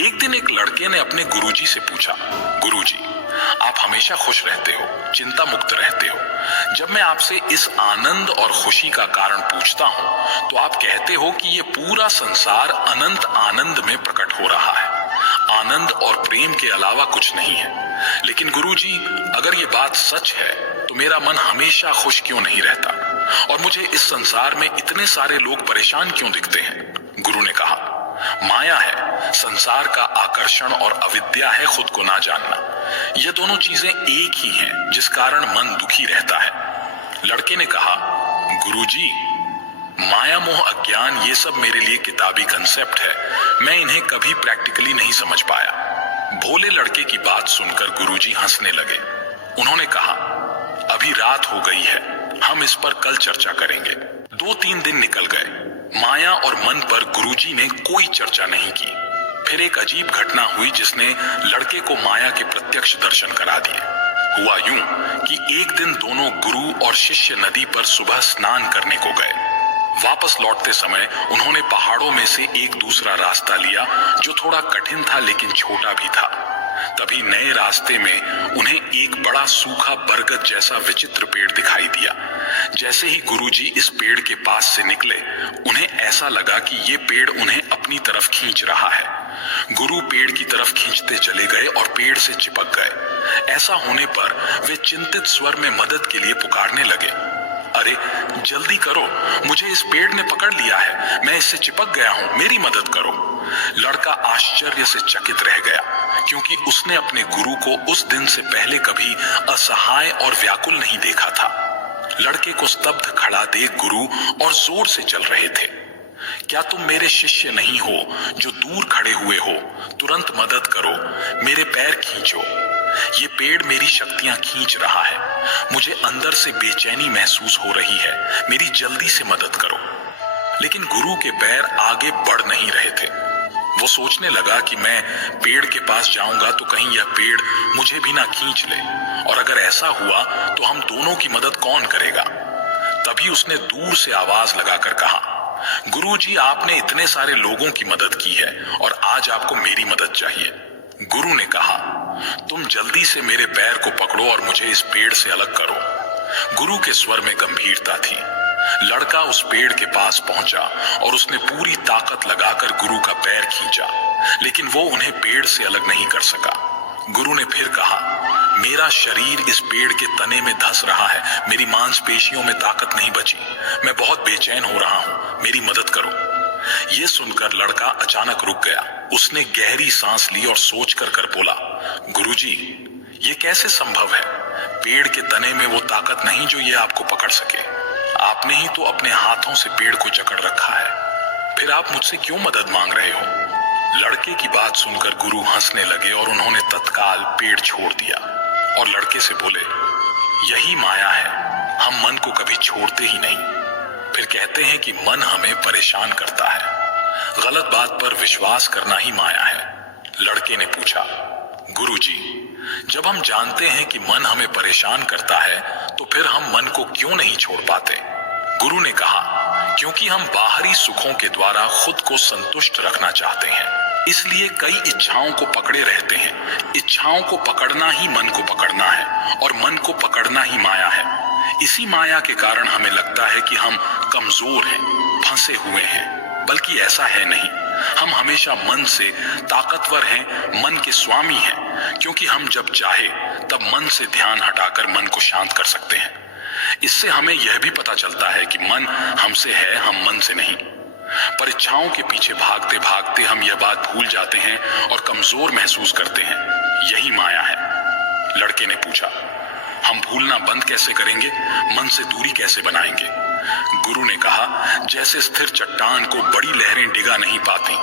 एक दिन एक लड़के ने अपने गुरुजी से पूछा, गुरुजी, आप हमेशा खुश रहते हो, चिंता मुक्त रहते हो। जब मैं आपसे इस आनंद और खुशी का कारण पूछता हूं तो आप कहते हो कि ये पूरा संसार अनंत आनंद में प्रकट हो रहा है, आनंद और प्रेम के अलावा कुछ नहीं है। लेकिन गुरुजी, अगर ये बात सच है तो मेरा मन हमेशा खुश क्यों नहीं रहता और मुझे इस संसार में इतने सारे लोग परेशान क्यों दिखते हैं? गुरु ने कहा, माया है, संसार का आकर्षण, और अविद्या है खुद को ना जानना। ये दोनों चीजें एक ही हैं जिस कारण मन दुखी रहता है। लड़के ने कहा, गुरुजी, माया मोह अज्ञान ये सब मेरे लिए किताबी कंसेप्ट है, मैं इन्हें कभी प्रैक्टिकली नहीं समझ पाया। भोले लड़के की बात सुनकर गुरुजी हंसने लगे। उन्होंने कहा, अभी रात हो गई है, हम इस पर कल चर्चा करेंगे। 2-3 दिन निकल गए। माया और मन पर गुरुजी ने कोई चर्चा नहीं की। फिर एक अजीब घटना हुई जिसने लड़के को माया के प्रत्यक्ष दर्शन करा दिए। हुआ यूं कि एक दिन दोनों गुरु और शिष्य नदी पर सुबह स्नान करने को गए। वापस लौटते समय उन्होंने पहाड़ों में से एक दूसरा रास्ता लिया जो थोड़ा कठिन था लेकिन छोटा भी था। तभी नए रास्ते में उन्हें एक बड़ा सूखा बरगद जैसा विचित्र पेड़ दिखाई दिया। जैसे ही गुरुजी इस पेड़ के पास से निकले, उन्हें ऐसा लगा कि ये पेड़ उन्हें अपनी तरफ खींच रहा है। गुरु पेड़ की तरफ खींचते चले गए और पेड़ से चिपक गए। ऐसा होने पर वे चिंतित स्वर में मदद के लिए पुकारने लगे, अरे जल्दी करो, मुझे इस पेड़ ने पकड़ लिया है, मैं इससे चिपक गया हूं, मेरी मदद करो। लड़का आश्चर्य से चकित रह गया क्योंकि उसने अपने गुरु को उस दिन से पहले कभी असहाय और व्याकुल नहीं देखा था। लड़के को स्तब्ध खड़ा देख गुरु और जोर से चल रहे थे, क्या तुम मेरे शिष्य नहीं हो जो दूर खड़े हुए हो? तुरंत मदद करो, मेरे पैर खींचो, ये पेड़ मेरी शक्तियां खींच रहा है, मुझे अंदर से बेचैनी महसूस हो रही है, मेरी जल्दी से मदद करो। लेकिन गुरु के पैर आगे बढ़ नहीं रहे थे। वो सोचने लगा कि मैं पेड़ के पास जाऊंगा तो कहीं यह पेड़ मुझे भी ना खींच ले, और अगर ऐसा हुआ तो हम दोनों की मदद कौन करेगा? तभी उसने दूर से आवाज लगाकर कहा, गुरुजी, आपने इतने सारे लोगों की मदद की है और आज आपको मेरी मदद चाहिए। गुरु ने कहा, तुम जल्दी से मेरे पैर को पकड़ो और मुझे इस पेड़ से अलग करो। गुरु के स्वर में गंभीरता थी। लड़का उस पेड़ के पास पहुंचा और उसने पूरी ताकत लगाकर गुरु का पैर खींचा, लेकिन वो उन्हें पेड़ से अलग नहीं कर सका। गुरु ने फिर कहा, मेरा शरीर इस पेड़ के तने में धंस रहा है, मेरी मांसपेशियों में ताकत नहीं बची, मैं बहुत बेचैन हो रहा हूं, मेरी मदद करो। ये सुनकर लड़का अचानक रुक गया। उसने गहरी सांस ली और सोच कर बोला, गुरुजी, ये कैसे संभव है? पेड़ के तने में वो ताकत नहीं जो ये आपको पकड़ सके। आपने ही तो अपने हाथों से पेड़ को जकड़ रखा है, फिर आप मुझसे क्यों मदद मांग रहे हो? लड़के की बात सुनकर गुरु हंसने लगे और उन्होंने तत्काल पेड़ छोड़ दिया और लड़के से बोले, यही माया है, हम मन को कभी छोड़ते ही नहीं। फिर कहते हैं कि मन हमें परेशान करता है, गलत बात पर विश्वास करना ही माया है। लड़के ने पूछा, गुरुजी, जब हम जानते हैं कि मन हमें परेशान करता है तो फिर हम मन को क्यों नहीं छोड़ पाते? गुरु ने कहा, क्योंकि हम बाहरी सुखों के द्वारा खुद को संतुष्ट रखना चाहते हैं, इसलिए कई इच्छाओं को पकड़े रहते हैं। इच्छाओं को पकड़ना ही मन को पकड़ना है और मन को पकड़ना ही माया है। इसी माया के कारण हमें लगता है कि हम कमजोर हैं, फंसे हुए हैं, बल्कि ऐसा है नहीं। हम हमेशा मन से ताकतवर हैं, मन के स्वामी हैं, क्योंकि हम जब चाहे तब मन से ध्यान हटाकर मन को शांत कर सकते हैं। इससे हमें यह भी पता चलता है कि मन हमसे है, हम मन से नहीं। पर इच्छाओं के पीछे भागते भागते हम यह बात भूल जाते हैं और कमजोर महसूस करते हैं। यही माया है। लड़के ने पूछा, हम भूलना बंद कैसे करेंगे? मन से दूरी कैसे बनाएंगे? गुरु ने कहा, जैसे स्थिर चट्टान को बड़ी लहरें डिगा नहीं पाती,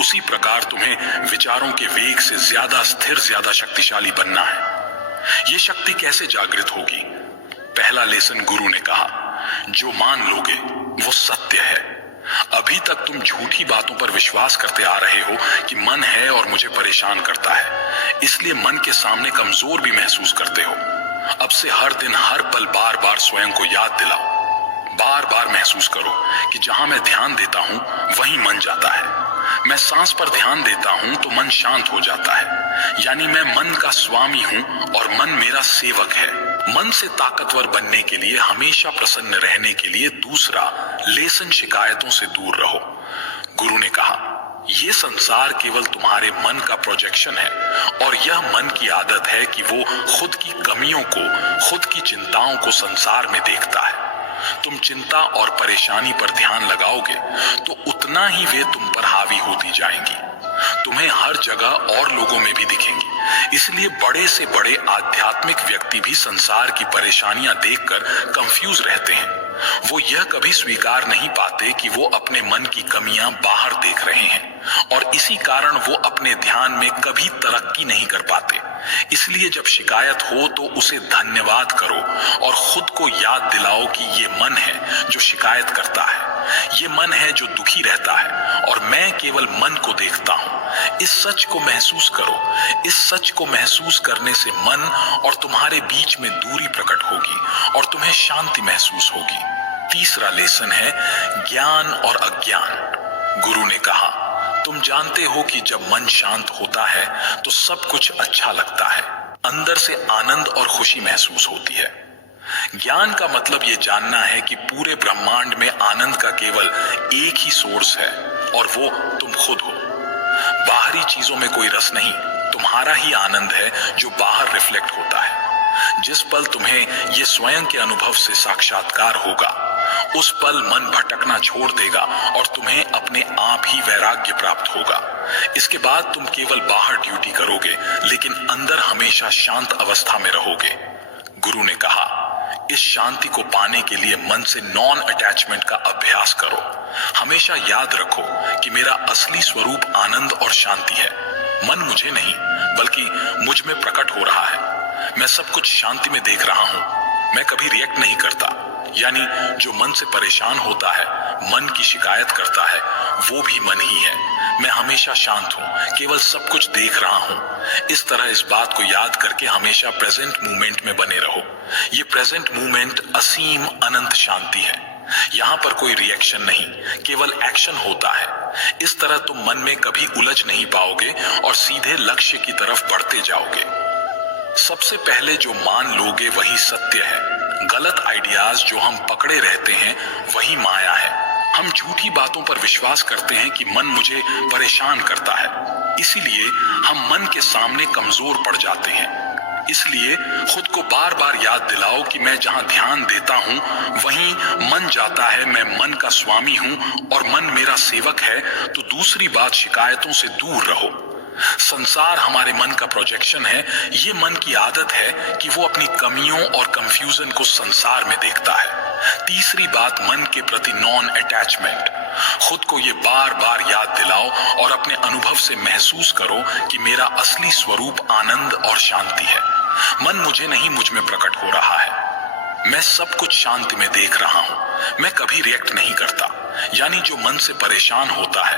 उसी प्रकार तुम्हें विचारों के वेग से ज्यादा स्थिर, ज्यादा शक्तिशाली बनना है। ये शक्ति कैसे जागृत होगी? पहला लेसन गुरु ने कहा, जो मान लोगे वो सत्य है। अभी तक तुम झूठी बातों पर विश्वास करते आ रहे हो कि मन है और मुझे परेशान करता है, इसलिए मन के सामने कमजोर भी महसूस करते हो। अब से हर दिन हर पल बार बार स्वयं को याद दिलाओ, बार बार महसूस करो कि जहां मैं ध्यान देता हूं वहीं मन जाता है। मैं सांस पर ध्यान देता हूं तो मन शांत हो जाता है, यानी मैं मन का स्वामी हूं और मन मेरा सेवक है। मन से ताकतवर बनने के लिए, हमेशा प्रसन्न रहने के लिए दूसरा लेसन, शिकायतों से दूर रहो। गुरु ने कहा, ये संसार केवल तुम्हारे मन का प्रोजेक्शन है और यह मन की आदत है कि वो खुद की कमियों को, खुद की चिंताओं को संसार में देखता है। तुम चिंता और परेशानी पर ध्यान लगाओगे तो उतना ही वे तुम पर हावी होती जाएंगी। तुम्हें हर जगह और लोगों में भी दिखेंगी। इसलिए बड़े से बड़े आध्यात्मिक व्यक्ति भी संसार की परेशानियां देखकर कंफ्यूज रहते हैं। वो यह कभी स्वीकार नहीं पाते कि वो अपने मन की कमियां बाहर देख रहे हैं और इसी कारण वो अपने ध्यान में कभी तरक्की नहीं कर पाते। इसलिए जब शिकायत हो तो उसे धन्यवाद करो और खुद को याद दिलाओ कि ये मन है जो शिकायत करता है, ये मन है जो दुखी रहता है और मैं केवल मन को देखता हूं। इस सच को महसूस करो। इस सच को महसूस करने से मन और तुम्हारे बीच में दूरी प्रकट होगी और तुम्हें शांति महसूस होगी। तीसरा लेसन है ज्ञान और अज्ञान। गुरु ने कहा, तुम जानते हो कि जब मन शांत होता है तो सब कुछ अच्छा लगता है, अंदर से आनंद और खुशी महसूस होती है। ज्ञान का मतलब ये जानना है कि पूरे ब्रह्मांड में आनंद का केवल एक ही सोर्स है और वो तुम खुद हो। बाहरी चीजों में कोई रस नहीं, तुम्हारा ही आनंद है जो बाहर रिफ्लेक्ट होता है। जिस पल तुम्हें ये स्वयं के अनुभव से साक्षात्कार होगा, उस पल मन भटकना छोड़ देगा और तुम्हें अपने आप ही वैराग्य प्राप्त होगा। इसके बाद तुम केवल बाहर ड्यूटी करोगे लेकिन अंदर हमेशा शांत अवस्था में रहोगे। गुरु ने कहा, इस शांति को पाने के लिए मन से नॉन अटैचमेंट का अभ्यास करो। हमेशा याद रखो कि मेरा असली स्वरूप आनंद और शांति है। मन मुझे नहीं बल्कि मुझ में प्रकट हो रहा है। मैं सब कुछ शांति में देख रहा हूं। मैं कभी रिएक्ट नहीं करता, यानी जो मन से परेशान होता है, मन की शिकायत करता है, वो भी मन ही है। मैं हमेशा शांत हूं, केवल सब कुछ देख रहा हूं। इस तरह इस बात को याद करके हमेशा प्रेजेंट मूवमेंट में बने रहो। ये प्रेजेंट मूवमेंट असीम अनंत शांति है। यहाँ पर कोई रिएक्शन नहीं, केवल एक्शन होता है। इस तरह तुम मन में कभी उलझ नहीं पाओगे और सीधे लक्ष्य की तरफ बढ़ते जाओगे। सबसे पहले जो मान लोगे वही सत्य है। गलत आइडियाज जो हम पकड़े रहते हैं वही माया है। हम झूठी बातों पर विश्वास करते हैं कि मन मुझे परेशान करता है, इसीलिए हम मन के सामने कमजोर पड़ जाते हैं। इसलिए खुद को बार बार याद दिलाओ कि मैं जहां ध्यान देता हूं वहीं मन जाता है। मैं मन का स्वामी हूं और मन मेरा सेवक है। तो दूसरी बात, शिकायतों से दूर रहो। संसार हमारे मन का प्रोजेक्शन है। ये मन की आदत है कि वो अपनी कमियों और कंफ्यूजन को संसार में देखता है। तीसरी बात, मन के प्रति नॉन अटैचमेंट। खुद को ये बार बार याद दिलाओ और अपने अनुभव से महसूस करो कि मेरा असली स्वरूप आनंद और शांति है। मन मुझे नहीं, मुझ में प्रकट हो रहा है। मैं सब कुछ शांति में देख रहा हूं। मैं कभी रिएक्ट नहीं करता, यानी जो मन से परेशान होता है,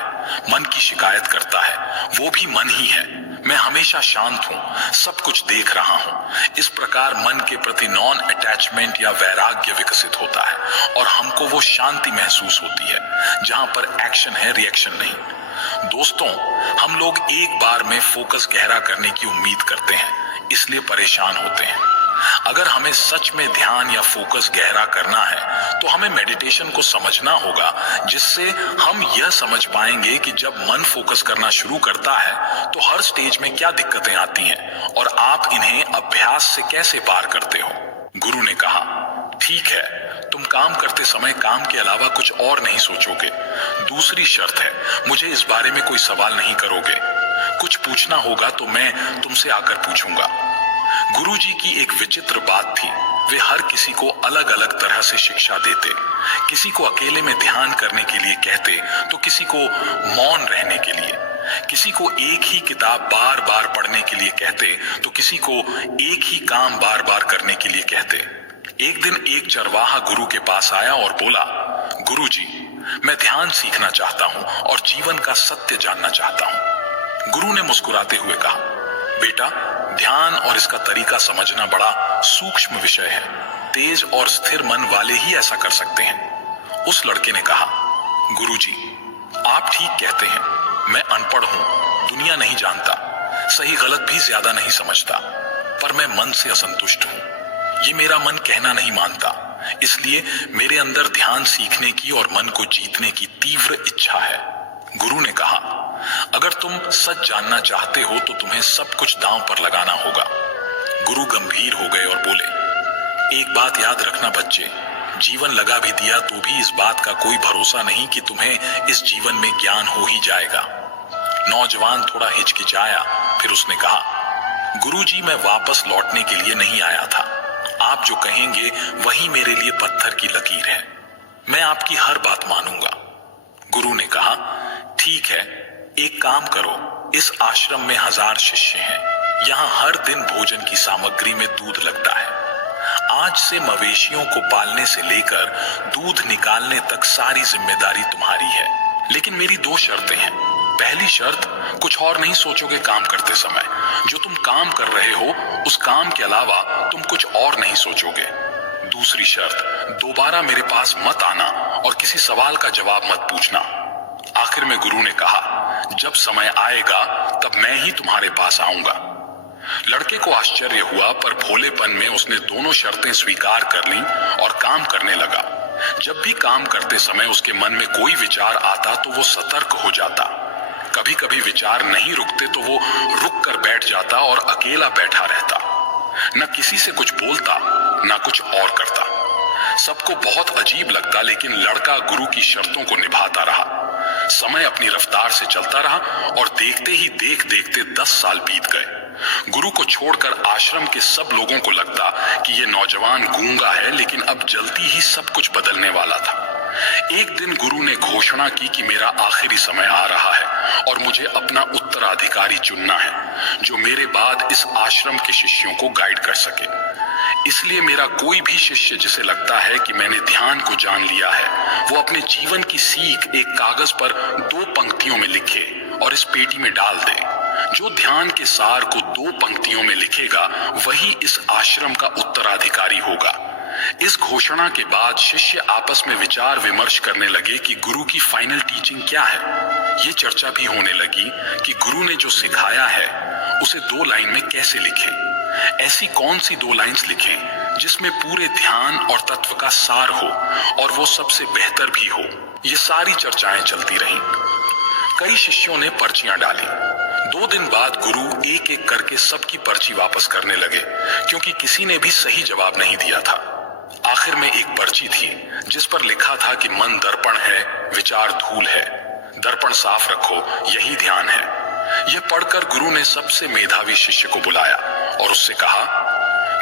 मन की शिकायत करता है, वो भी मन ही है। मैं हमेशा शांत हूं, सब कुछ देख रहा हूं। इस प्रकार मन के प्रति नॉन अटैचमेंट या वैराग्य विकसित होता है और हमको वो शांति महसूस होती है जहां पर एक्शन है, रिएक्शन नहीं। दोस्तों, हम लोग एक बार में फोकस गहरा करने की उम्मीद करते हैं, इसलिए परेशान होते हैं। अगर हमें सच में ध्यान या फोकस गहरा करना है तो हमें मेडिटेशन को समझना होगा, जिससे हम यह समझ पाएंगे कि जब मन फोकस करना शुरू करता है तो हर स्टेज में क्या दिक्कतें आती हैं और आप इन्हें अभ्यास से कैसे पार करते हो। गुरु ने कहा, ठीक है, तुम काम करते समय काम के अलावा कुछ और नहीं सोचोगे। दूसरी शर्त है, मुझे इस बारे में कोई सवाल नहीं करोगे। कुछ पूछना होगा तो मैं तुमसे आकर पूछूंगा। गुरुजी की एक विचित्र बात थी, वे हर किसी को अलग अलग तरह से शिक्षा देते। किसी को अकेले में ध्यान करने के लिए कहते तो किसी को मौन रहने के लिए, किसी को एक ही किताब बार बार पढ़ने के लिए कहते तो किसी को एक ही काम बार बार करने के लिए कहते। एक दिन एक चरवाहा गुरु के पास आया और बोला, गुरुजी, मैं ध्यान सीखना चाहता हूं और जीवन का सत्य जानना चाहता हूं। गुरु ने मुस्कुराते हुए कहा, बेटा, ध्यान और इसका तरीका समझना बड़ा सूक्ष्म विषय है। तेज और स्थिर मन वाले ही ऐसा कर सकते हैं। उस लड़के ने कहा, गुरुजी, आप ठीक कहते हैं, मैं अनपढ़ हूं, दुनिया नहीं जानता, सही गलत भी ज्यादा नहीं समझता, पर मैं मन से असंतुष्ट हूं। ये मेरा मन कहना नहीं मानता, इसलिए मेरे अंदर ध्यान सीखने की और मन को जीतने की तीव्र इच्छा है। गुरु ने कहा, अगर तुम सच जानना चाहते हो तो तुम्हें सब कुछ दांव पर लगाना होगा। गुरु गंभीर हो गए और बोले, एक बात याद रखना बच्चे, जीवन लगा भी दिया तो भी इस बात का कोई भरोसा नहीं कि तुम्हें इस जीवन में ज्ञान हो ही जाएगा। नौजवान थोड़ा हिचकिचाया, फिर उसने कहा, गुरुजी मैं वापस लौटने के लिए नहीं आया था। आप जो कहेंगे वही मेरे लिए पत्थर की लकीर है। मैं आपकी हर बात मानूंगा। गुरु ने कहा, ठीक है, एक काम करो, इस आश्रम में 1000 शिष्य हैं। यहाँ हर दिन भोजन की सामग्री में दूध लगता है। आज से मवेशियों को पालने से लेकर दूध निकालने तक सारी जिम्मेदारी तुम्हारी है, लेकिन मेरी 2 शर्तें हैं। पहली शर्त, कुछ और नहीं सोचोगे काम करते समय। जो तुम काम कर रहे हो उस काम के अलावा तुम कुछ और नहीं सोचोगे। दूसरी शर्त, दोबारा मेरे पास मत आना और किसी सवाल का जवाब मत पूछना। आखिर में गुरु ने कहा, जब समय आएगा तब मैं ही तुम्हारे पास आऊंगा। लड़के को आश्चर्य हुआ, पर भोलेपन में उसने दोनों शर्तें स्वीकार कर लीं और काम करने लगा। जब भी काम करते समय उसके मन में कोई विचार आता तो वो सतर्क हो जाता। कभी कभी विचार नहीं रुकते तो वो रुक कर बैठ जाता और अकेला बैठा रहता। न किसी से कुछ बोलता, न कुछ और करता। सबको बहुत अजीब लगता, लेकिन लड़का गुरु की शर्तों को निभाता रहा। समय अपनी रफ्तार से चलता रहा और देखते ही देखते 10 साल बीत गए। गुरु को छोड़कर आश्रम के सब लोगों को लगता कि ये नौजवान गूंगा है, लेकिन अब जल्दी ही सब कुछ बदलने वाला था। एक दिन गुरु ने घोषणा की कि मेरा आखिरी समय आ रहा है और मुझे अपना उत्तराधिकारी चुनना है, जो मेरे बाद इस आश्रम के शिष्यों को गाइड कर सके। इसलिए मेरा कोई भी शिष्य जिसे लगता है कि मैंने ध्यान को जान लिया है, वो अपने जीवन की सीख एक कागज पर 2 पंक्तियों में लिखे और इस पेटी में डाल दे। जो ध्यान के सार को 2 पंक्तियों में लिखेगा वही इस आश्रम का उत्तराधिकारी होगा। इस घोषणा के बाद शिष्य आपस में विचार विमर्श करने लगे कि गुरु की फाइनल टीचिंग क्या है। ये चर्चा भी होने लगी कि गुरु ने जो सिखाया है उसे 2 लाइन में कैसे लिखें। ऐसी कौन सी 2 लाइन्स लिखें जिसमें पूरे ध्यान और तत्व का सार हो और वो सबसे बेहतर भी हो। ये सारी चर्चाएं चलती रहीं। कई शिष्यों ने पर्चियां डाली। 2 दिन बाद गुरु एक एक करके सबकी पर्ची वापस करने लगे, क्योंकि किसी ने भी सही जवाब नहीं दिया था। आखिर में एक पर्ची थी जिस पर लिखा था कि मन दर्पण है, विचार धूल है, दर्पण साफ रखो, यही ध्यान है। यह पढ़कर गुरु ने सबसे मेधावी शिष्य को बुलाया और उससे कहा,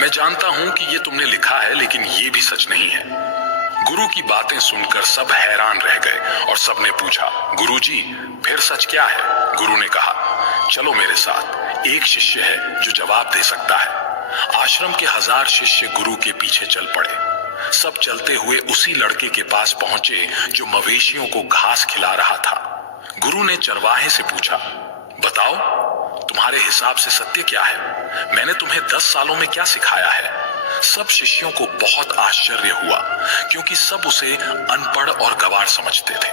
मैं जानता हूं कि यह तुमने लिखा है, लेकिन यह भी सच नहीं है। गुरु की बातें सुनकर सब हैरान रह गए और सबने पूछा, गुरुजी, फिर सच क्या है? गुरु ने कहा, चलो मेरे साथ, एक शिष्य है जो जवाब दे सकता है। आश्रम के 1000 शिष्य गुरु के पीछे चल पड़े। सब चलते हुए उसी लड़के के पास पहुंचे जो मवेशियों को घास खिला रहा था। गुरु ने चरवाहे से पूछा, बताओ, तुम्हारे हिसाब से सत्य क्या है? मैंने तुम्हें 10 सालों में क्या सिखाया है? सब शिष्यों को बहुत आश्चर्य हुआ, क्योंकि सब उसे अनपढ़ और गंवार समझते थे।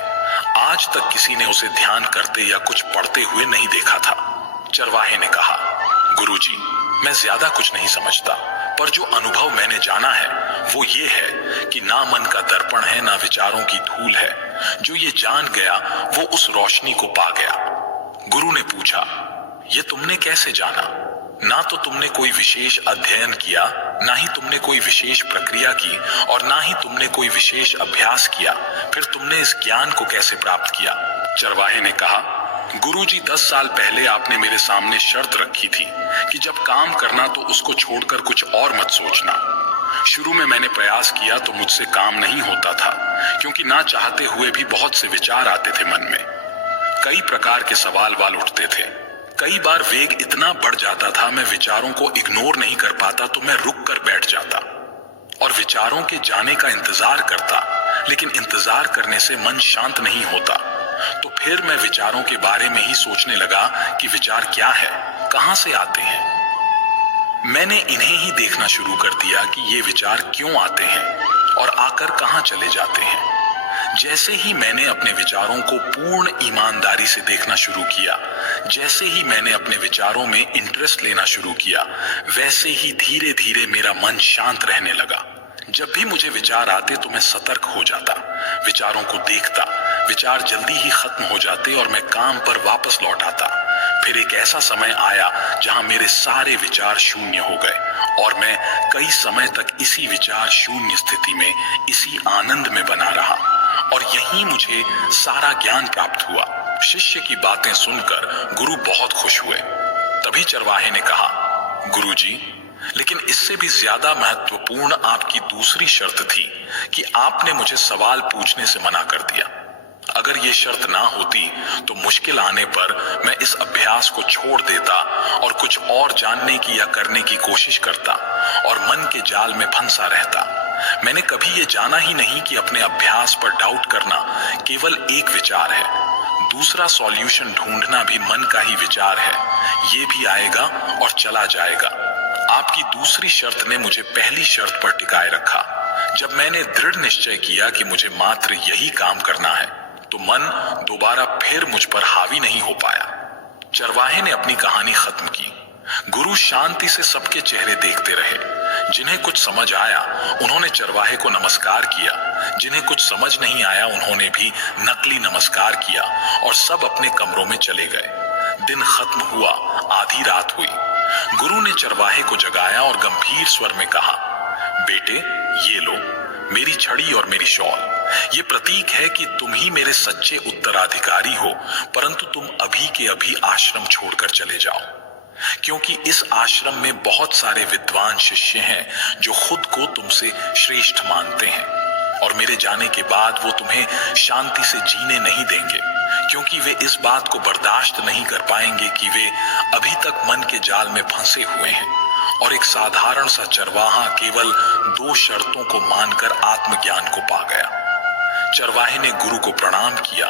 आज तक किसी ने उसे ध्यान करते या कुछ पढ़ते हुए नहीं देखा था। चरवाहे ने कहा, गुरुजी, मैं ज्यादा कुछ नहीं समझता, पर जो अनुभव मैंने जाना है वो ये है कि ना मन का दर्पण है, ना विचारों की धूल है। जो ये जान गया वो उस रोशनी को पा गया। गुरु ने पूछा, ये तुमने कैसे जाना? ना तो तुमने कोई विशेष अध्ययन किया, ना ही तुमने कोई विशेष प्रक्रिया की, और ना ही तुमने कोई विशेष अभ्यास किया। फिर तुमने इस ज्ञान को कैसे प्राप्त किया? चरवाहे ने कहा, गुरुजी, 10 साल पहले आपने मेरे सामने शर्त रखी थी कि जब काम करना तो उसको छोड़कर कुछ और मत सोचना। शुरू में मैंने प्रयास किया तो मुझसे काम नहीं होता था, क्योंकि ना चाहते हुए भी बहुत से विचार आते थे मन में। कई प्रकार के सवाल वाल उठते थे। कई बार वेग इतना बढ़ जाता था, मैं विचारों को इग्नोर नहीं कर पाता तो मैं रुक कर बैठ जाता और विचारों के जाने का इंतजार करता, लेकिन इंतजार करने से मन शांत नहीं होता। तो फिर मैं विचारों के बारे में ही सोचने लगा कि विचार क्या है, कहां से आते हैं। मैंने इन्हें ही देखना शुरू कर दिया कि ये विचार क्यों आते हैं और आकर कहां चले जाते हैं। जैसे ही मैंने अपने विचारों को पूर्ण ईमानदारी से देखना शुरू किया, जैसे ही मैंने अपने विचारों में इंटरेस्ट लेना शुरू किया, वैसे ही धीरे धीरे मेरा मन शांत रहने लगा। जब भी मुझे विचार आते तो मैं सतर्क हो जाता, विचारों को देखता, विचार जल्दी ही खत्म हो जाते और मैं काम पर वापस लौट आता। फिर एक ऐसा समय आया जहां मेरे सारे विचार शून्य हो गए और मैं कई समय तक इसी विचार शून्य स्थिति में, इसी आनंद में बना रहा और यहीं मुझे सारा ज्ञान प्राप्त हुआ। शिष्य की बातें सुनकर गुरु बहुत खुश हुए। तभी चरवाहे ने कहा, गुरुजी, लेकिन इससे भी ज्यादा महत्वपूर्ण आपकी दूसरी शर्त थी कि आपने मुझे सवाल पूछने से मना कर दिया। अगर ये शर्त ना होती तो मुश्किल आने पर मैं इस अभ्यास को छोड़ देता और कुछ और जानने की या करने की कोशिश करता और मन के जाल में फंसा रहता। मैंने कभी ये जाना ही नहीं कि अपने अभ्यास पर डाउट करना केवल एक विचार है, दूसरा सॉल्यूशन ढूंढना भी मन का ही विचार है। ये भी आएगा और चला जाएगा। आपकी दूसरी शर्त ने मुझे पहली शर्त पर टिकाए रखा। जब मैंने दृढ़ निश्चय किया कि मुझे मात्र यही काम करना है, तो मन दोबारा फिर मुझ पर हावी नहीं हो पाया। चरवाहे ने अपनी कहानी खत्म की। गुरु शांति से सबके चेहरे देखते रहे। जिन्हें कुछ समझ आया उन्होंने चरवाहे को नमस्कार किया, जिन्हें कुछ समझ नहीं आया उन्होंने भी नकली नमस्कार किया और सब अपने कमरों में चले गए। दिन खत्म हुआ, आधी रात हुई। गुरु ने चरवाहे को जगाया और गंभीर स्वर में कहा, बेटे, ये लो मेरी छड़ी और मेरी शॉल। ये प्रतीक है कि तुम ही मेरे सच्चे उत्तराधिकारी हो, परंतु तुम अभी के अभी आश्रम छोड़कर चले जाओ, क्योंकि इस आश्रम में बहुत सारे विद्वान शिष्य हैं जो खुद को तुमसे श्रेष्ठ मानते हैं और मेरे जाने के बाद वो तुम्हें शांति से जीने नहीं देंगे, क्योंकि वे इस बात को बर्दाश्त नहीं कर पाएंगे कि वे अभी तक मन के जाल में फंसे हुए हैं और एक साधारण सा चरवाहा केवल 2 शर्तों को मानकर आत्मज्ञान को पा गया। चरवाहे ने गुरु को प्रणाम किया,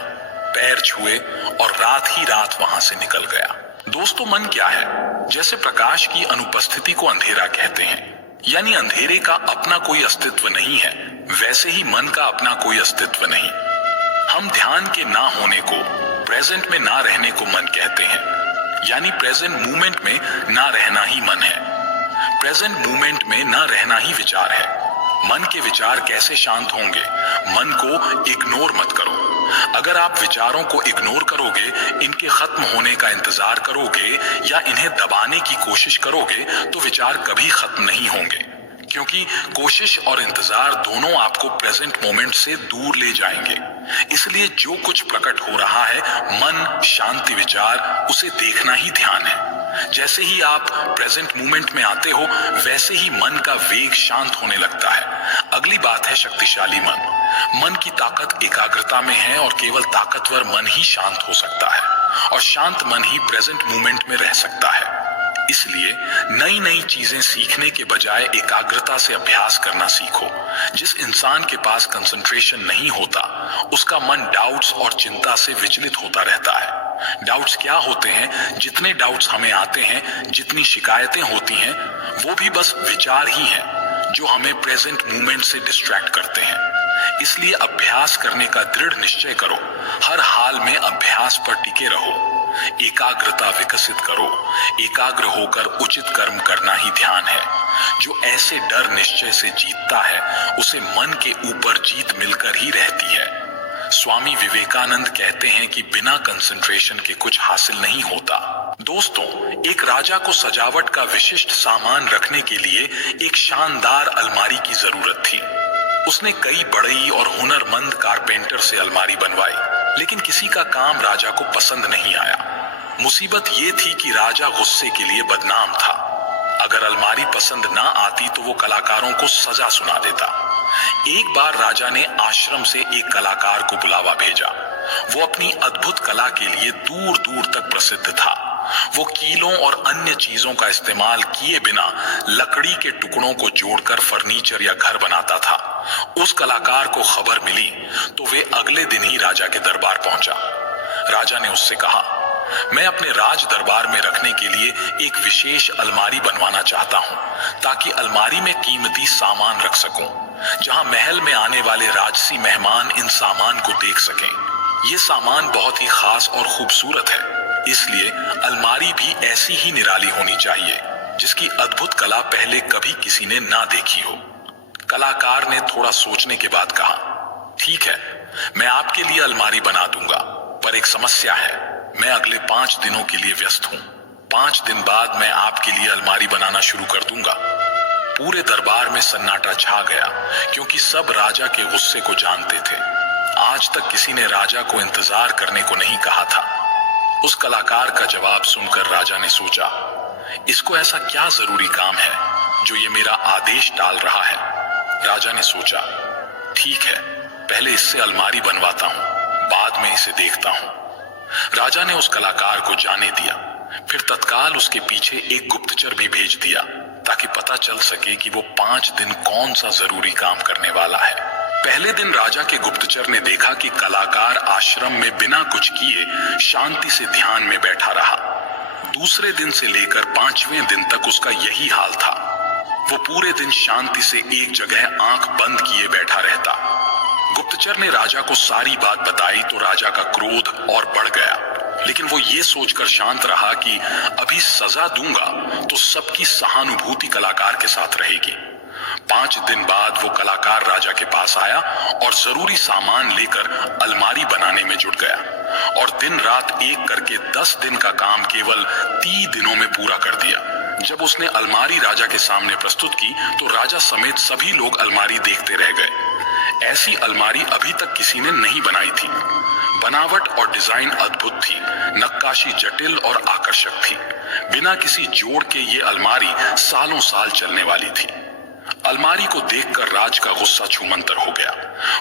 पैर छुए और रात ही रात वहां से निकल गया। दोस्तों, मन क्या है? जैसे प्रकाश की अनुपस्थिति को अंधेरा कहते हैं, यानी अंधेरे का अपना कोई अस्तित्व नहीं है, वैसे ही मन का अपना कोई अस्तित्व नहीं। हम ध्यान के ना होने को, प्रेजेंट में ना रहने को मन कहते हैं, यानी प्रेजेंट मूवमेंट में ना रहना ही मन है। प्रेजेंट मूवमेंट में ना रहना ही विचार है। मन के विचार कैसे शांत होंगे? मन को इग्नोर मत करो। अगर आप विचारों को इग्नोर करोगे, इनके खत्म होने का इंतजार करोगे या इन्हें दबाने की कोशिश करोगे, तो विचार कभी खत्म नहीं होंगे, क्योंकि कोशिश और इंतजार दोनों आपको प्रेजेंट मोमेंट से दूर ले जाएंगे। इसलिए जो कुछ प्रकट हो रहा है, मन, शांति, विचार, उसे देखना ही ध्यान है। जैसे ही आप प्रेजेंट मूवमेंट में आते हो, वैसे ही मन का वेग शांत होने लगता है। अगली बात है शक्तिशाली मन। मन की ताकत एकाग्रता में है और केवल ताकतवर मन ही शांत हो सकता है और शांत मन ही प्रेजेंट मूवमेंट में रह सकता है। इसलिए नई नई चीजें सीखने के बजाय एकाग्रता से अभ्यास करना सीखो। जिस इंसान के पास कंसंट्रेशन नहीं होता, उसका मन डाउट्स और चिंता से विचलित होता रहता है। डाउट्स क्या होते हैं? जितने डाउट्स हमें आते हैं, जितनी शिकायतें होती हैं, वो भी बस विचार ही हैं जो हमें प्रेजेंट मूवमेंट से डिस्ट्रैक्ट करते हैं। इसलिए अभ्यास करने का दृढ़ निश्चय करो। हर हाल में अभ्यास पर टिके रहो। एकाग्रता विकसित करो। एकाग्र होकर उचित कर्म करना ही ध्यान है। जो ऐसे डर निश्चय से जीतता है, उसे मन के ऊपर जीत मिलकर ही रहती है। स्वामी विवेकानंद कहते हैं कि बिना कंसंट्रेशन के कुछ हासिल नहीं होता। दोस्तों, एक राजा को सजावट का विशिष्ट सामान रखने के लिए एक शानदार अलमारी की जरूरत थी। उसने कई बड़ई और हुनरमंद कारपेंटर से अलमारी बनवाई, लेकिन किसी का काम राजा को पसंद नहीं आया। मुसीबत ये थी कि राजा गुस्से के लिए बदनाम था। अगर अलमारी पसंद ना आती तो वो कलाकारों को सजा सुना देता। एक बार राजा ने आश्रम से एक कलाकार को बुलावा भेजा। वो अपनी अद्भुत कला के लिए दूर दूर तक प्रसिद्ध था। वो कीलों और अन्य चीजों का इस्तेमाल किए बिना लकड़ी के टुकड़ों को जोड़कर फर्नीचर या घर बनाता था। उस कलाकार को खबर मिली तो वे अगले दिन ही राजा के दरबार पहुंचा। राजा ने उससे कहा, मैं अपने राज दरबार में रखने के लिए एक विशेष अलमारी बनवाना चाहता हूँ, ताकि अलमारी में कीमती सामान रख सकूं, जहां महल में आने वाले राजसी मेहमान इन सामान को देख सकें। ये सामान बहुत ही खास और खूबसूरत है, इसलिए अलमारी भी ऐसी ही निराली होनी चाहिए, जिसकी अद्भुत कला पहले कभी किसी ने ना देखी हो। कलाकार ने थोड़ा सोचने के बाद कहा, ठीक है, मैं आपके लिए अलमारी बना दूंगा, पर एक समस्या है। मैं अगले 5 दिनों के लिए व्यस्त हूं। 5 दिन बाद मैं आपके लिए अलमारी बनाना शुरू कर दूंगा। पूरे दरबार में सन्नाटा छा गया, क्योंकि सब राजा के गुस्से को जानते थे। आज तक किसी ने राजा को इंतजार करने को नहीं कहा था। उस कलाकार का जवाब सुनकर राजा ने सोचा, इसको ऐसा क्या जरूरी काम है जो ये मेरा आदेश टाल रहा है। राजा ने सोचा, ठीक है, पहले इससे अलमारी बनवाता हूं, बाद में इसे देखता हूं। राजा ने उस कलाकार को जाने दिया, फिर तत्काल उसके पीछे एक गुप्तचर भी भेज दिया, ताकि पता चल सके कि वो 5 दिन कौन सा जरूरी काम करने वाला है। पहले दिन राजा के गुप्तचर ने देखा कि कलाकार आश्रम में बिना कुछ किए शांति से ध्यान में बैठा रहा। दूसरे दिन से लेकर 5वें दिन तक उसका यही हाल था। वो पूरे दिन शांति से एक जगह आंख बंद किए बैठा रहता। गुप्तचर ने राजा को सारी बात बताई तो राजा का क्रोध और बढ़ गया, लेकिन वो ये सोचकर शांत रहा कि अभी सजा दूंगा तो सबकी सहानुभूति कलाकार के साथ रहेगी। 5 दिन बाद वो कलाकार राजा के पास आया और जरूरी सामान लेकर अलमारी बनाने में जुट गया, और दिन रात एक करके 10 दिन का काम केवल 30 दिनों में पूरा कर दिया। जब उसने अलमारी राजा के सामने प्रस्तुत की तो राजा समेत सभी लोग अलमारी देखते रह गए। ऐसी अलमारी अभी तक किसी ने नहीं बनाई थी। बनावट और डिजाइन अद्भुत थी, नक्काशी जटिल और आकर्षक थी। बिना किसी जोड़ के ये अलमारी सालों साल चलने वाली थी। अलमारी को देखकर राज का गुस्सा छूमंतर हो गया।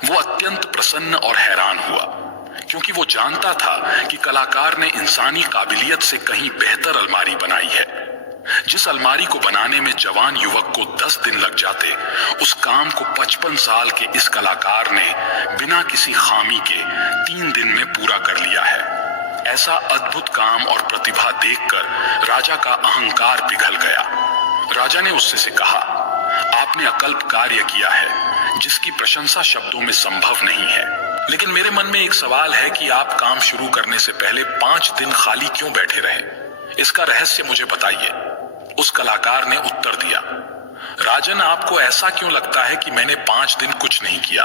वो अत्यंत प्रसन्न और हैरान हुआ, क्योंकि वो जानता था कि कलाकार ने इंसानी काबिलियत से कहीं बेहतर अलमारी बनाई है। जिस अलमारी को बनाने में जवान युवक को 10 दिन लग जाते, उस काम को 55 साल के इस कलाकार ने बिना किसी खामी के 3 दिन में पूरा कर लिया है। ऐसा अद्भुत काम और प्रतिभा देखकर राजा का अहंकार पिघल गया। राजा ने उससे कहा, आपने अकल्प कार्य किया है, जिसकी प्रशंसा शब्दों में संभव नहीं है। लेकिन मेरे मन में एक सवाल है कि आप काम शुरू करने से पहले 5 दिन खाली क्यों बैठे रहे? इसका रहस्य मुझे बताइए। उस कलाकार ने उत्तर दिया, राजन, आपको ऐसा क्यों लगता है कि मैंने 5 दिन कुछ नहीं किया?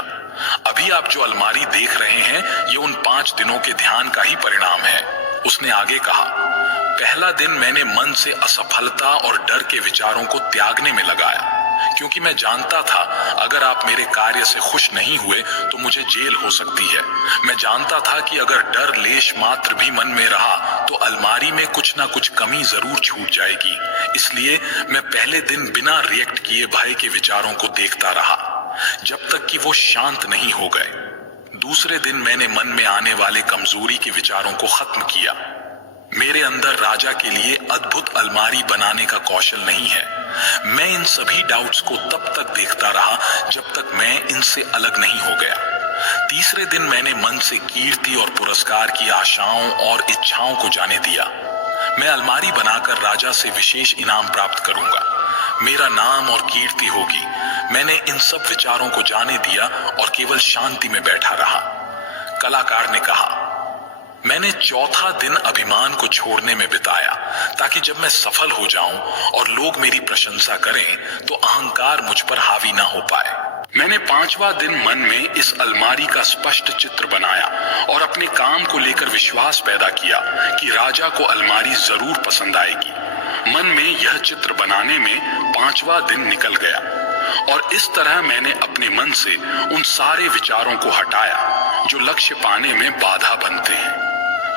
अभी आप जो अलमारी देख रहे हैं, ये उन 5 दिनों के ध्यान का ही परिणाम है। उसने आगे कहा, पहला दिन मैंने मन से असफलता और डर के विचारों को त्यागने में लगाया, क्योंकि मैं जानता था अगर आप मेरे कार्य से खुश नहीं हुए तो मुझे जेल हो सकती है। मैं जानता था कि अगर डर लेश मात्र भी मन में रहा तो अलमारी में कुछ ना कुछ कमी जरूर छूट जाएगी। इसलिए मैं पहले दिन बिना रिएक्ट किए भय के विचारों को देखता रहा, जब तक कि वो शांत नहीं हो गए। दूसरे दिन मैंने मन में आने वाले कमजोरी के विचारों को खत्म किया। मेरे अंदर राजा के लिए अद्भुत अलमारी बनाने का कौशल नहीं है। मैं इन सभी डाउट्स को तब तक देखता रहा जब तक मैं इनसे अलग नहीं हो गया। तीसरे दिन मैंने मन से कीर्ति और पुरस्कार की आशाओं और इच्छाओं को जाने दिया। मैं अलमारी बनाकर राजा से विशेष इनाम प्राप्त करूंगा, मेरा नाम और कीर्ति होगी। मैंने इन सब विचारों को जाने दिया और केवल शांति में बैठा रहा। कलाकार ने कहा, मैंने चौथा दिन अभिमान को छोड़ने में बिताया, ताकि जब मैं सफल हो जाऊं और लोग मेरी प्रशंसा करें तो अहंकार मुझ पर हावी ना हो पाए। मैंने 5वां दिन मन में इस अलमारी का स्पष्ट चित्र बनाया और अपने काम को लेकर विश्वास पैदा किया कि राजा को अलमारी जरूर पसंद आएगी। मन में यह चित्र बनाने में 5वां दिन निकल गया, और इस तरह मैंने अपने मन से उन सारे विचारों को हटाया जो लक्ष्य पाने में बाधा बनते हैं।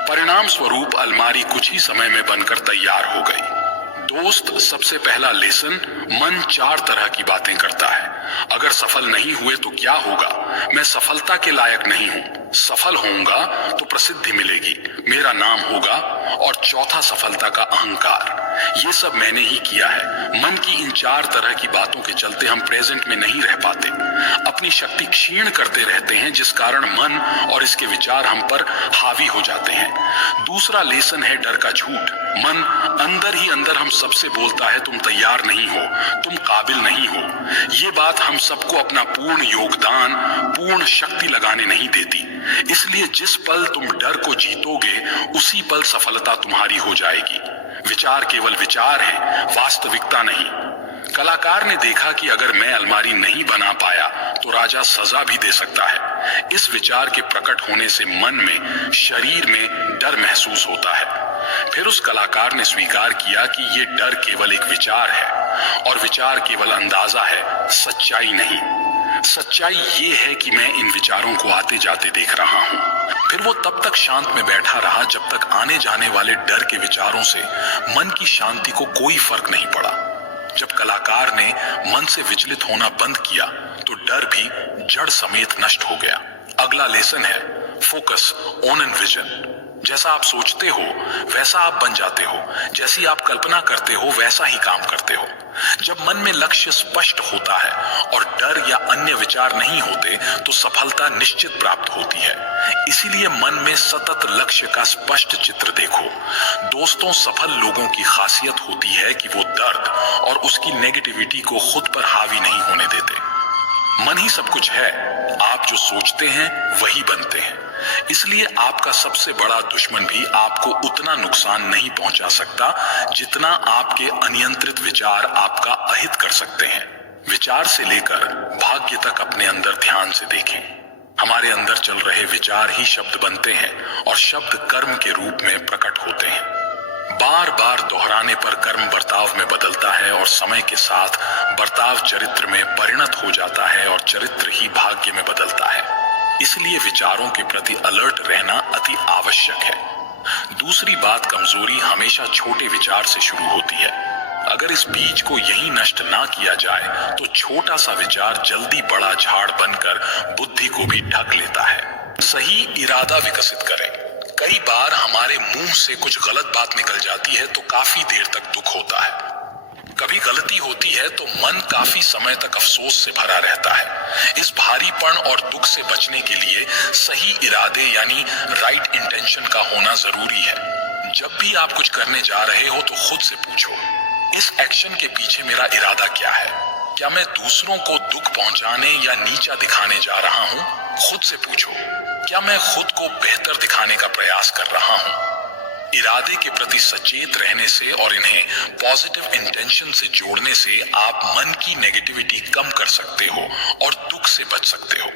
परिणाम स्वरूप अलमारी कुछ ही समय में बनकर तैयार हो गई। दोस्त, सबसे पहला लेसन, मन 4 तरह की बातें करता है। अगर सफल नहीं हुए तो क्या होगा? मैं सफलता के लायक नहीं हूं। सफल होऊंगा तो प्रसिद्धि मिलेगी, मेरा नाम होगा। और चौथा, सफलता का अहंकार। ये सब मैंने ही किया है। मन की इन 4 तरह की बातों के चलते हम प्रेजेंट में नहीं रह पाते, अपनी शक्ति क्षीण करते रहते हैं, जिस कारण मन और इसके विचार हम पर हावी हो जाते हैं। दूसरा लेसन है डर का झूठ। मन अंदर ही अंदर हम सबसे बोलता है, तुम तैयार नहीं हो, तुम काबिल नहीं हो। ये बात हम सबको अपना पूर्ण योगदान, पूर्ण शक्ति लगाने नहीं देती। इसलिए जिस पल तुम डर को जीतोगे, उसी पल सफलता तुम्हारी हो जाएगी। विचार केवल विचार है, वास्तविकता नहीं। कलाकार ने देखा कि अगर मैं अलमारी नहीं बना पाया तो राजा सजा भी दे सकता है। इस विचार के प्रकट होने से मन में, शरीर में डर महसूस होता है। फिर उस कलाकार ने स्वीकार किया कि ये डर केवल एक विचार है, और विचार केवल अंदाजा है, सच्चाई नहीं। सच्चाई ये है कि मैं इन विचारों को आते जाते देख रहा हूँ। फिर वो तब तक शांत में बैठा रहा जब तक आने जाने वाले डर के विचारों से मन की शांति को कोई फर्क नहीं पड़ा। जब कलाकार ने मन से विचलित होना बंद किया तो डर भी जड़ समेत नष्ट हो गया। अगला लेसन है फोकस ऑन एन विजन। जैसा आप सोचते हो वैसा आप बन जाते हो, जैसी आप कल्पना करते हो वैसा ही काम करते हो। जब मन में लक्ष्य स्पष्ट होता है और डर या अन्य विचार नहीं होते तो सफलता निश्चित प्राप्त होती है। इसीलिए मन में सतत लक्ष्य का स्पष्ट चित्र देखो। दोस्तों, सफल लोगों की खासियत होती है कि वो दर्द और उसकी नेगेटिविटी को खुद पर हावी नहीं होने देते। मन ही सब कुछ है, आप जो सोचते हैं वही बनते हैं। इसलिए आपका सबसे बड़ा दुश्मन भी आपको उतना नुकसान नहीं पहुंचा सकता जितना आपके अनियंत्रित विचार आपका अहित कर सकते हैं। विचार से लेकर भाग्य तक अपने अंदर ध्यान से देखें। हमारे अंदर चल रहे विचार ही शब्द बनते हैं और शब्द कर्म के रूप में प्रकट होते हैं। बार बार दोहराने पर कर्म बर्ताव में बदलता है और समय के साथ बर्ताव चरित्र में परिणत हो जाता है और चरित्र ही भाग्य में बदलता है। इसलिए विचारों के प्रति अलर्ट रहना अति आवश्यक है। दूसरी बात, कमजोरी हमेशा छोटे विचार से शुरू होती है। अगर इस बीज को यही नष्ट ना किया जाए तो छोटा सा विचार जल्दी बड़ा झाड़ बनकर बुद्धि को भी ढक लेता है। सही इरादा विकसित करें। कई बार हमारे मुंह से कुछ गलत बात निकल जाती है तो काफी देर तक दुख होता है। कभी गलती होती है तो मन काफी समय तक अफसोस से भरा रहता है। इस भारीपन और दुख से बचने के लिए सही इरादे यानी राइट इंटेंशन का होना जरूरी है। जब भी आप कुछ करने जा रहे हो तो खुद से पूछो, इस एक्शन के पीछे मेरा इरादा क्या है? क्या मैं दूसरों को दुख पहुंचाने या नीचा दिखाने जा रहा हूं? खुद से पूछो, क्या मैं खुद को बेहतर दिखाने का प्रयास कर रहा हूं? इरादे के प्रति सचेत रहने से और इन्हें पॉजिटिव इंटेंशन से जोड़ने से आप मन की नेगेटिविटी कम कर सकते हो और दुख से बच सकते हो।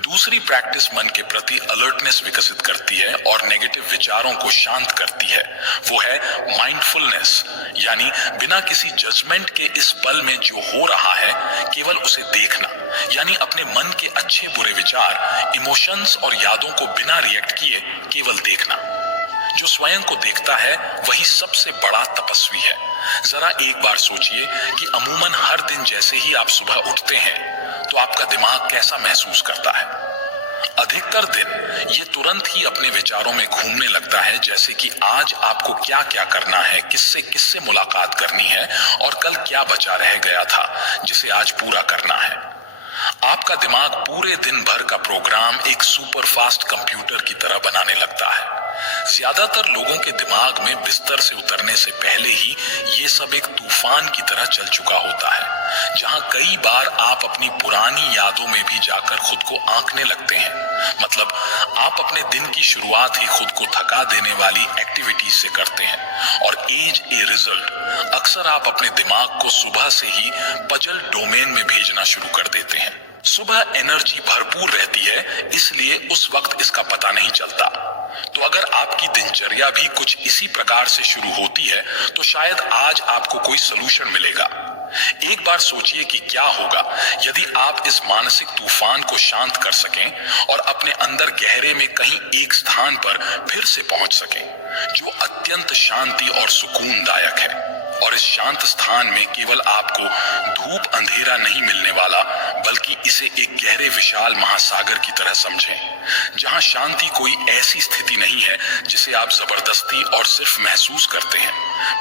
दूसरी प्रैक्टिस मन के प्रति अलर्टनेस विकसित करती है और नेगेटिव विचारों को शांत करती है। वो है माइंडफुलनेस, यानी बिना किसी जजमेंट के इस पल में जो हो रहा है केवल उसे देखना, यानी अपने मन के अच्छे बुरे विचार, इमोशंस और यादों को बिना रिएक्ट किए केवल देखना। जो स्वयं को देखता है वही सबसे बड़ा तपस्वी है। जरा एक बार सोचिए कि अमूमन हर दिन जैसे ही आप सुबह उठते हैं तो आपका दिमाग कैसा महसूस करता है। अधिकतर दिन ये तुरंत ही अपने विचारों में घूमने लगता है, जैसे कि आज आपको क्या क्या करना है, किससे किससे मुलाकात करनी है और कल क्या बचा रह गया था जिसे आज पूरा करना है। आपका दिमाग पूरे दिन भर का प्रोग्राम एक सुपरफास्ट कंप्यूटर की तरह बनाने लगता है। ज्यादातर लोगों के दिमाग में बिस्तर से उतरने से पहले ही ये सब एक तूफान की तरह चल चुका होता है, जहां कई बार आप अपनी पुरानी यादों में भी जाकर खुद को आंकने लगते हैं। मतलब आप अपने दिन की शुरुआत ही खुद को थका देने वाली एक्टिविटीज से करते हैं और एज ए रिजल्ट अक्सर आप अपने दिमाग को सुबह से ही पजल डोमेन में भेजना शुरू कर देते हैं। सुबह एनर्जी भरपूर रहती है, इसलिए उस वक्त इसका पता नहीं चलता। तो अगर आपकी दिनचर्या भी कुछ इसी प्रकार से शुरू होती है तो शायद आज आपको कोई सलूशन मिलेगा। एक बार सोचिए कि क्या होगा यदि आप इस मानसिक तूफान को शांत कर सकें और अपने अंदर गहरे में कहीं एक स्थान पर फिर से पहुंच सकें जो अत्यंत शांति और सुकूनदायक है। और इस शांत स्थान में केवल आपको धूप अंधेरा नहीं मिलने वाला, बल्कि इसे एक गहरे विशाल महासागर की तरह समझें, जहां शांति कोई ऐसी स्थिति नहीं है जिसे आप जबरदस्ती और सिर्फ महसूस करते हैं,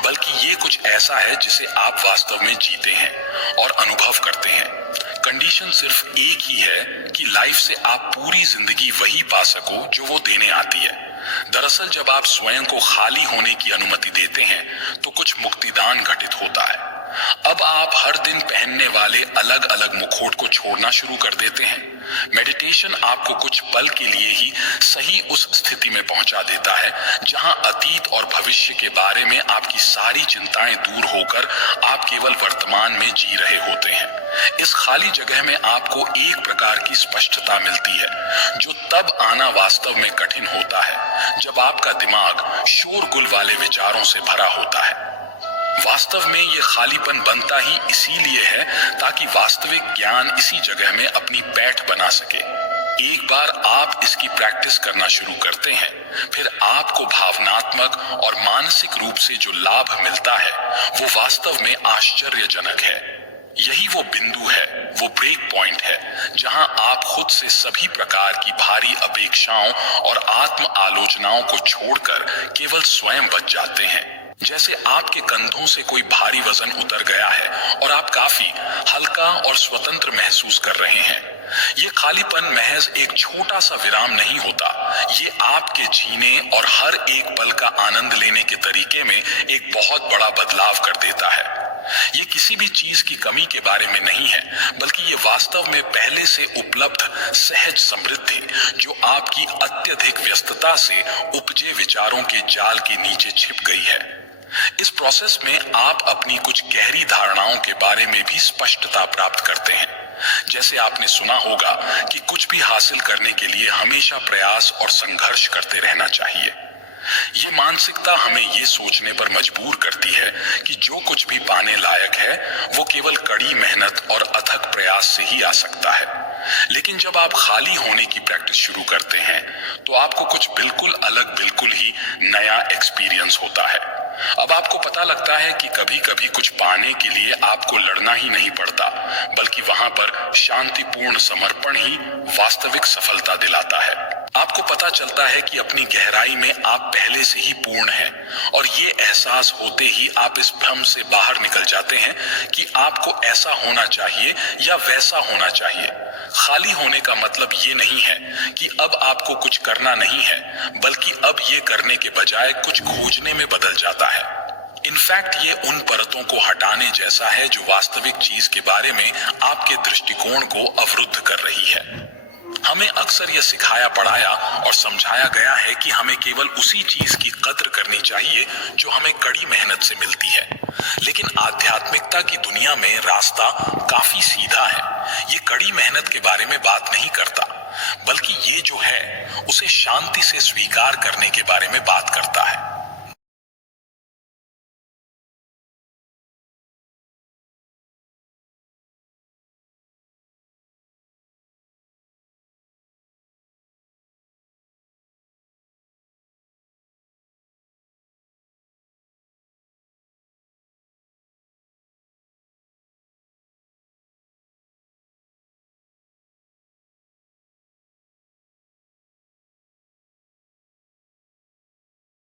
बल्कि ये कुछ ऐसा है जिसे आप वास्तव में जीते हैं और अनुभव करते हैं। कंडीशन सिर्फ एक ही है कि लाइफ से आप पूरी जिंदगी वही पा सको जो वो देने आती है। दरअसल जब आप स्वयं को खाली होने की अनुमति देते हैं तो कुछ मुक्तिदान घटित होता है। अब आप हर दिन पहनने वाले अलग अलग मुखौट को छोड़ना शुरू कर देते हैं। मेडिटेशन आपको कुछ पल के लिए ही सही उस स्थिति में पहुंचा देता है जहां अतीत और भविष्य के बारे में आपकी सारी चिंताएं दूर होकर आप केवल वर्तमान में जी रहे होते हैं। इस खाली जगह में आपको एक प्रकार की स्पष्टता मिलती है जो तब आना वास्तव में कठिन होता है जब आपका दिमाग शोरगुल वाले विचारों से भरा होता है। वास्तव में ये खालीपन बनता ही इसीलिए है ताकि वास्तविक ज्ञान इसी जगह में अपनी पैठ बना सके। एक बार आप इसकी प्रैक्टिस करना शुरू करते हैं, फिर आपको भावनात्मक और मानसिक रूप से जो लाभ मिलता है वो वास्तव में आश्चर्यजनक है। यही वो बिंदु है, वो ब्रेक पॉइंट है, जहां आप खुद से सभी प्रकार की भारी अपेक्षाओं और आत्म आलोचनाओं को छोड़कर केवल स्वयं बच जाते हैं। जैसे आपके कंधों से कोई भारी वजन उतर गया है और आप काफी हल्का और स्वतंत्र महसूस कर रहे हैं। ये खालीपन महज एक छोटा सा विराम नहीं होता, ये आपके जीने और हर एक पल का आनंद लेने के तरीके में एक बहुत बड़ा बदलाव कर देता है। ये किसी भी चीज की कमी के बारे में नहीं है, बल्कि ये वास्तव में पहले से उपलब्ध सहज समृद्धि जो आपकी अत्यधिक व्यस्तता से उपजे विचारों के जाल के नीचे छिप गई है। इस प्रोसेस में आप अपनी कुछ गहरी धारणाओं के बारे में भी स्पष्टता प्राप्त करते हैं। जैसे आपने सुना होगा कि कुछ भी हासिल करने के लिए हमेशा प्रयास और संघर्ष करते रहना चाहिए। ये मानसिकता हमें ये सोचने पर मजबूर करती है कि जो कुछ भी पाने लायक है वो केवल कड़ी मेहनत और अथक प्रयास से ही आ सकता है। लेकिन जब आप खाली होने की प्रैक्टिस शुरू करते हैं तो आपको कुछ बिल्कुल अलग, बिल्कुल ही नया एक्सपीरियंस होता है। अब आपको पता लगता है कि कभी कभी कुछ पाने के लिए आपको लड़ना ही नहीं पड़ता, बल्कि वहां पर शांतिपूर्ण समर्पण ही वास्तविक सफलता दिलाता है। आपको पता चलता है कि अपनी गहराई में आप पहले से ही पूर्ण हैं, और ये एहसास होते ही आप इस भ्रम से बाहर निकल जाते हैं कि आपको ऐसा होना चाहिए या वैसा होना चाहिए। खाली होने का मतलब ये नहीं है कि अब आपको कुछ करना नहीं है, बल्कि अब ये करने के बजाय कुछ खोजने में बदल जाता है। इनफैक्ट ये उन परतों को हटाने जैसा है जो वास्तविक चीज के बारे में आपके दृष्टिकोण को अवरुद्ध कर रही है। हमें अक्सर यह सिखाया पढ़ाया और समझाया गया है कि हमें केवल उसी चीज की कद्र करनी चाहिए जो हमें कड़ी मेहनत से मिलती है। लेकिन आध्यात्मिकता की दुनिया में रास्ता काफी सीधा है। ये कड़ी मेहनत के बारे में बात नहीं करता, बल्कि ये जो है उसे शांति से स्वीकार करने के बारे में बात करता है।